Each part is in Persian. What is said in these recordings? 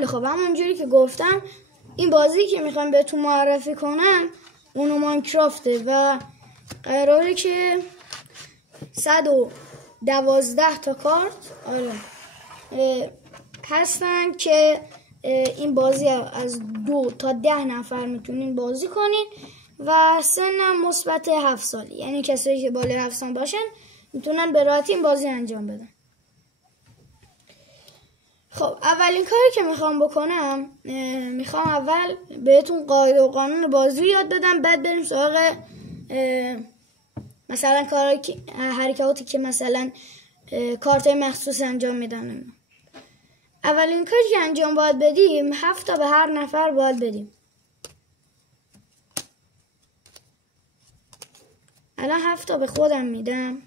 خیلی خوب، همونجوری که گفتم این بازی که میخوام بهتون معرفی کنم اونو ماینکرافته و قراره که 112 تا کارت هستن که این بازی از 2 تا 10 نفر میتونین بازی کنین و سنم مثبت 7 سالی، یعنی کسایی که بالای 7 سال باشن میتونن به راحتی این بازی انجام بدن. خب اولین کاری که میخوام بکنم، میخوام اول بهتون قاعده و قانون بازی یاد بدم، بعد بریم سراغ مثلا حرکاتی که مثلا کارتای مخصوص انجام میدن. اولین کاری که انجام باید بدیم 7 تا به هر نفر باید بدیم. الان 7 تا به خودم میدم،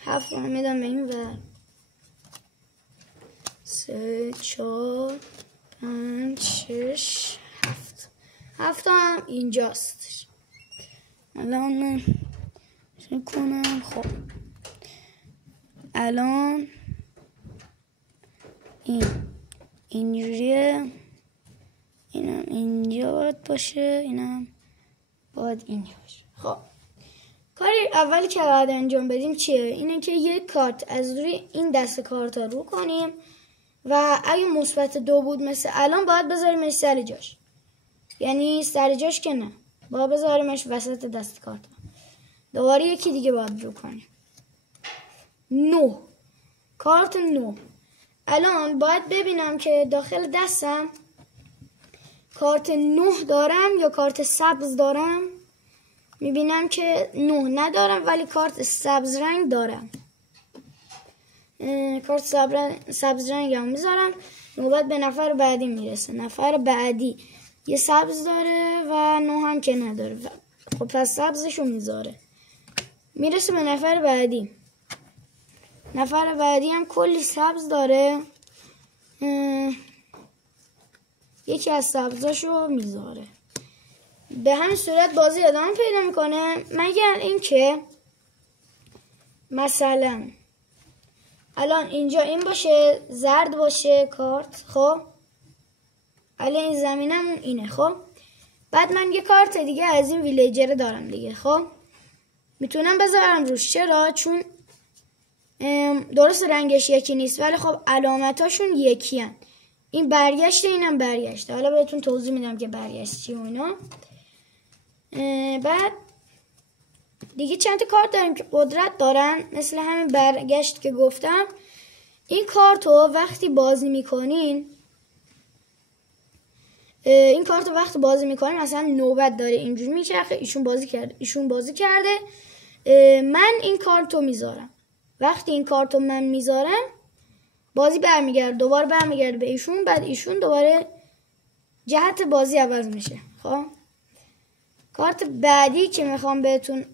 7 تا میدم به این ور، 3 4 5 6 7 تا هم اینجاست. الان من چه کنم؟ خب الان اینجوریه، اینم اینجا باید باشه، اینم باید اینجا باشه. خب کاری اولی که باید انجام بدیم چیه؟ اینه که یک کارت از روی این دست کارت ها رو کنیم و اگه مثبت 2 بود مثل الان باید بذاریمش سر جاش، یعنی سر جاش که نه، باید بذاریمش وسط دست کارت ها. دوباره یکی دیگه باید رو کنیم. 9 کارت 9. الان باید ببینم که داخل دستم کارت 9 دارم یا کارت سبز دارم. میبینم که 9 ندارم ولی کارت سبز رنگ دارم. کارت سبز رنگ هم میذارم. نوبت به نفر بعدی میرسه. نفر بعدی یه سبز داره و 9 هم که نداره، خب پس سبزشو میذاره. میرسه به نفر بعدی. نفر بعدی هم کلی سبز داره، یکی از سبزاشو میذاره. به همین صورت بازی ادامه پیدا میکنه مگر اینکه مثلا الان اینجا این باشه، زرد باشه کارت. خب الان این زمینمون اینه. خب بعد من یه کارت دیگه از این ویلیجر دارم دیگه. خب میتونم بذارم روش. چرا؟ چون درست رنگش یکی نیست ولی خب علامتاشون یکی هن. این برگشته، اینم برگشته. حالا بهتون توضیح میدم که برگشت چی و اینا. بعد دیگه چند تا کارت داریم که قدرت دارن، مثل همین برگشت که گفتم. این کارت رو وقتی بازی میکنین، این کارت رو وقتی بازی میکنین مثلا نوبت داره اینجوری میچرخه، ایشون بازی کرده، من این کارت رو میذارم. وقتی این کارت رو من میذارم بازی برمیگرده، دوباره برمیگرده به ایشون، بعد ایشون دوباره جهت بازی عوض میشه. خب کارت بعدی که میخوام بهتون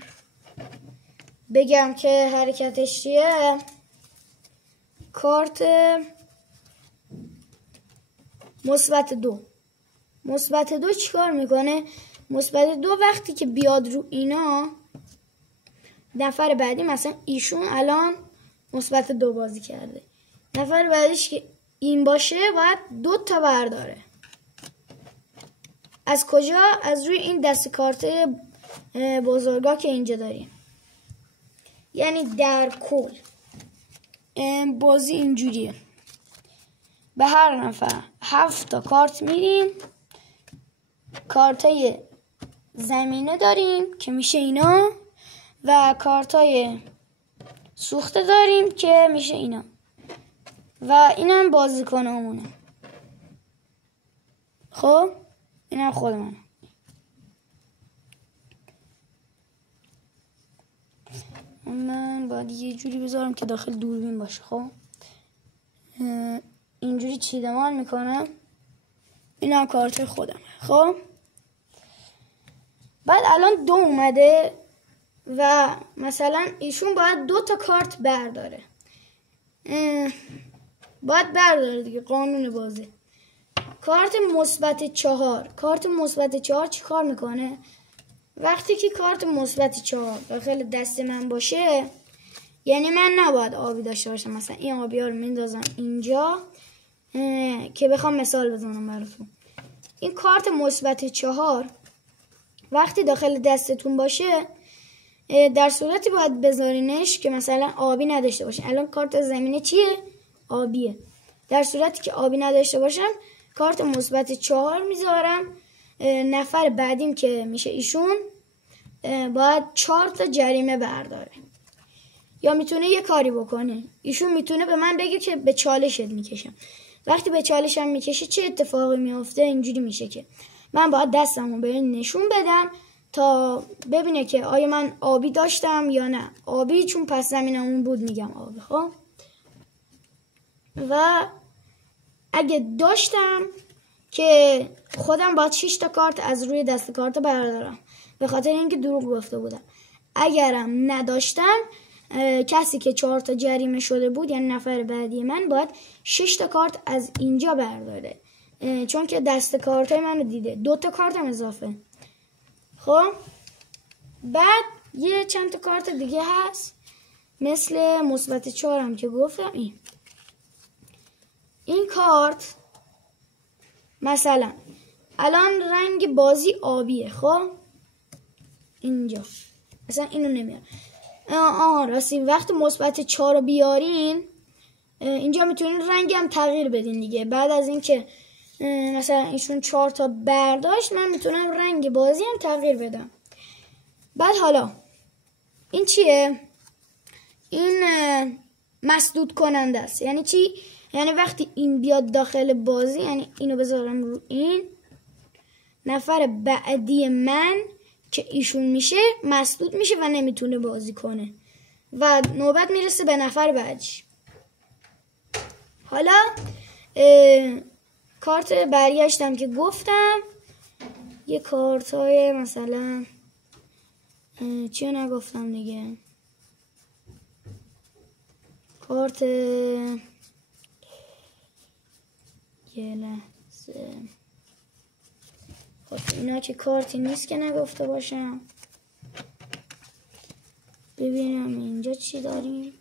بگم که حرکتش چیه، کارت مثبت 2. مثبت 2 چیکار میکنه؟ مثبت 2 وقتی که بیاد رو اینا، نفر بعدی مثلا ایشون الان مثبت 2 بازی کرده، نفر بعدیش که این باشه باید 2 تا برداره. از کجا؟ از روی این دست کارت بزرگا که اینجا داریم. یعنی در کل بازی اینجوریه، به هر نفر 7 تا کارت میدیم. کارتای زمینه داریم که میشه اینا و کارتای سوخته داریم که میشه اینا و اینم بازیکنامونه. خب اینم خود من باید یه جوری بذارم که داخل دوربین باشه. خب اینجوری چیدمان میکنم. اینم کارت خودمه. خب بعد الان 2 اومده و مثلا ایشون باید 2 تا کارت برداره. باید برداره دیگه، قانون بازی. کارت مثبت 4. کارت مثبت 4 چی کار میکنه؟ وقتی که کارت مثبت 4 داخل دست من باشه، یعنی من نباید آبی داشته باشم. مثلا این آبی ها رو میندازم اینجا که بخوام مثال بزنم براتون. این کارت مثبت 4 وقتی داخل دستتون باشه، در صورتی باید بذارینش که مثلا آبی نداشته باشه. الان کارت زمینه چیه؟ آبیه. در صورتی که آبی نداشته باشم کارت مثبت 4 میذارم. نفر بعدیم که میشه ایشون باید 4 تا جریمه برداره. یا میتونه یه کاری بکنه، ایشون میتونه به من بگه که به چالشت میکشم. وقتی به چالشم میکشه چه اتفاقی میفته؟ اینجوری میشه که من باید دستمو به این نشون بدم تا ببینه که آیا من آبی داشتم یا نه. آبی چون پس زمینمون بود میگم آبی. خب و اگه داشتم که خودم باید 6 تا کارت از روی دست کارت بردارم، به خاطر اینکه دروغ گفته بودم. اگرم نداشتم، کسی که 4 تا جریمه شده بود، یعنی نفر بعدی من، باید 6 تا کارت از اینجا برداره، چون که دست کارت های منو دیده. 2 تا کارت هم اضافه. خب بعد یه چند تا کارت دیگه هست مثل مثبت 4 هم که گفتم. این کارت مثلا الان رنگ بازی آبیه. خب اینجا مثلا اینو نمیارم. راستی وقتی مثبت 4 رو بیارین اینجا میتونین رنگ هم تغییر بدین دیگه. بعد از اینکه مثلا ایشون 4 تا برداشت، من میتونم رنگ بازی هم تغییر بدم. بعد حالا این چیه؟ این مسدود کننده است. یعنی چی؟ یعنی وقتی این بیاد داخل بازی، یعنی اینو بذارم رو این، نفر بعدی من که ایشون میشه مسدود میشه و نمیتونه بازی کنه و نوبت میرسه به نفر بعدش. حالا کارت برگشتم که گفتم یه کارت های مثلا چیو نگفتم دیگه، کارت یه لحظه. خب اینا که کارتی نیست که نگفته باشم. ببینم اینجا چی داریم.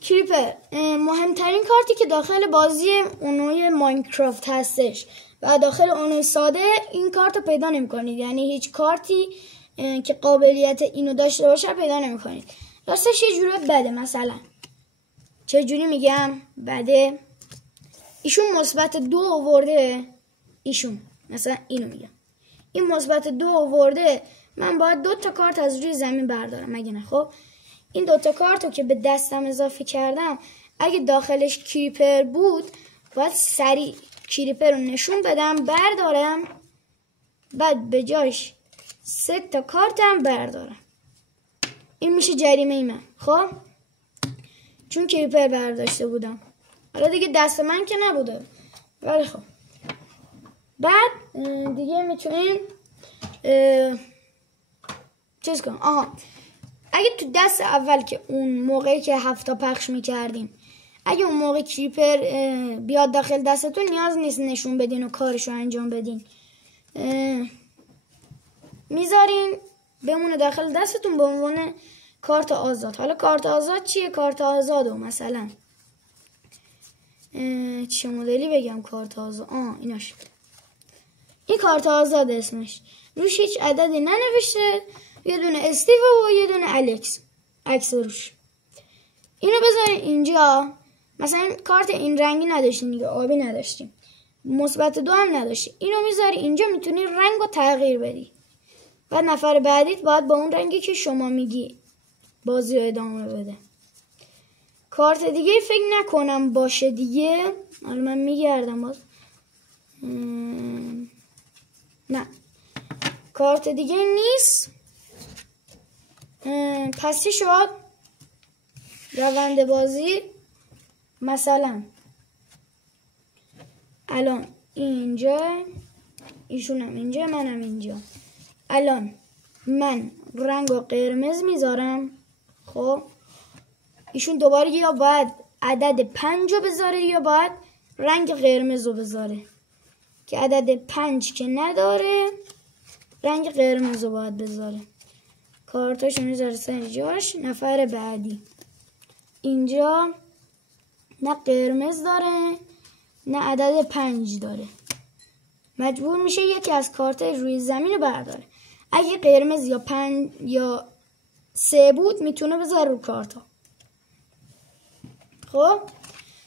کریپر مهمترین کارتی که داخل بازی اونوی ماینکرافت هستش و داخل اونوی ساده این کارت رو پیدا نمی کنید. یعنی هیچ کارتی که قابلیت اینو داشته باشه پیدا نمی کنید. راستش یه جوری بده. مثلا چه جوری میگم بده؟ ایشون مثبت 2 آورده، ایشون مثلا اینو میگم، این مثبت 2 آورده، من باید 2 تا کارت از روی زمین بردارم. مگه نه؟ خب این 2 تا کارت رو که به دستم اضافه کردم، اگه داخلش کریپر بود باید سریع کریپر رو نشون بدم بردارم، بعد به جاش 3 تا کارتم بردارم. این میشه جریمه ای من. خب چون کریپر برداشته بودم، حالا دیگه دست من که نبوده، ولی خب بعد دیگه میتونیم چیز کنم. اگه تو دست اول که اون موقعی که 7 تا پخش میکردیم، اگه اون موقع کریپر بیاد داخل دستتون، نیاز نیست نشون بدین و کارشو انجام بدین، میذارین بمونه داخل دستتون به عنوان کارت آزاد. حالا کارت آزاد چیه؟ کارت آزادو مثلا چه مدلی بگم کارت آزاد؟ ایناش، این کارت آزاد اسمش، روش هیچ عددی ننوشته، یه دونه استیو و یه دونه الکس عکس روش. اینو بذارین اینجا. مثلا کارت این رنگی نداشتیم دیگه، آبی نداشتیم، مثبت 2 هم نداشتیم، اینو میذاری اینجا، میتونی رنگو تغییر بدی. بعد نفر بعدیت باید با اون رنگی که شما میگی بازی رو ادامه بده. کارت دیگه فکر نکنم باشه دیگه. حالا من میگردم باز. نه کارت دیگه نیست. پس چی شد؟ روند بازی مثلا الان اینجا، ایشونم اینجا، منم اینجا. الان من رنگ و قرمز میذارم خب ایشون دوباره یا باید عدد 5 رو بذاره یا باید رنگ قرمز رو بذاره که عدد 5 که نداره رنگ قرمز رو باید بذاره. کارتاشو میذاره سر جاش. نفر بعدی اینجا نه قرمز داره نه عدد 5 داره، مجبور میشه یکی از کارتای روی زمین رو برداره. اگه قرمز یا 5 یا 3 بود میتونه بذاره رو کارتا. خب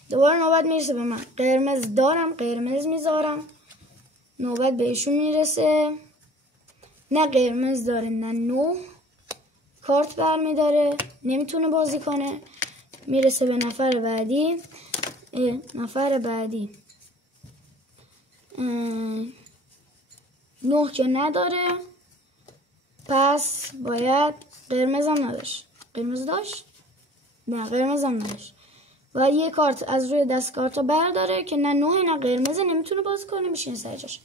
دوباره نوبت میرسه به من. قرمز دارم، قرمز میذارم. نوبت بهشون میرسه. نه قرمز داره نه 9 کارت برمیداره، نمیتونه بازی کنه. میرسه به نفر بعدی. نفر بعدی 9 که نداره، پس باید قرمز هم نداشت. قرمز داشت؟ نه قرمز هم نداشت. و یه کارت از روی دست کارتا برداره که نه 9 نه قرمز، نمیتونه بازی کنه، میشینه سر جاش.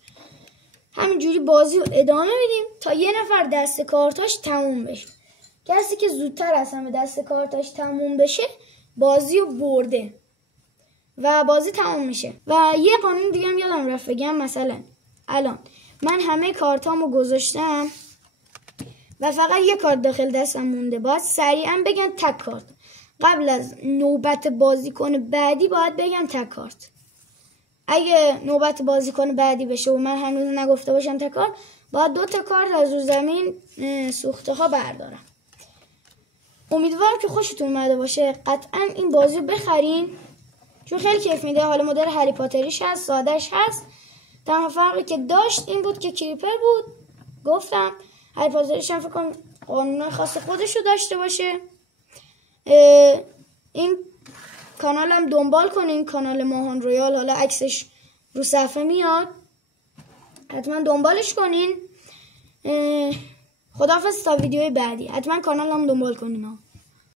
همینجوری بازی رو ادامه میدیم تا یه نفر دست کارتاش تموم بشه. کسی که زودتر از همه دست کارتاش تموم بشه بازی رو برده و بازی تموم میشه. و یه قانون دیگه هم یادم رفت بگم. مثلا الان من همه کارتامو گذاشتم و فقط یه کارت داخل دستم مونده، باید سریعا بگن تک کارت. قبل از نوبت بازیکن بعدی باید بگم تک کارت. اگه نوبت بازیکن بعدی بشه و من هنوز نگفته باشم تک کارت، باید 2 تا کارت از رو زمین سوخته ها بردارم. امیدوارم که خوشتون اومده باشه. قطعا این بازی رو بخرین چون خیلی کیف میده. حالا مدل هری پاتریش هست، سادهش هست. تنها فرقی که داشت این بود که کریپر بود. گفتم هری پاتریش هم فکر کنم قانون خاص خودش رو داشته باشه. این کانال هم دنبال کنین، کانال ماهان رویال. حالا عکسش رو صفحه میاد، حتما دنبالش کنین. خداحافظ تا ویدیوی بعدی. حتما کانال هم دنبال کنین ها.